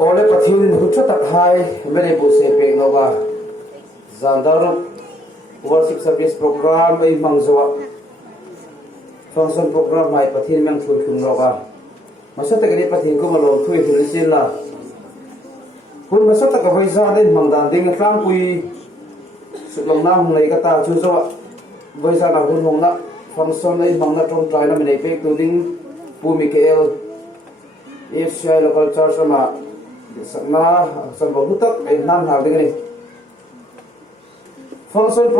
Oleh pathiun hutu tak hai mere bu se pe noga zandaru worship service program ai mangzawa function program mai pathiun mang thui thung noga masa tak ni pathiun ko malo thui thul sin la pun masa tak ka vaisa den mangdan ding tlang pui suklong na hung nei ka ta chu zo vaisa na hun hong na function ai mangna tong trai na me pe tu ding pu mikel Asia local church ma sakna sam bahutak ai nan ha ding ni function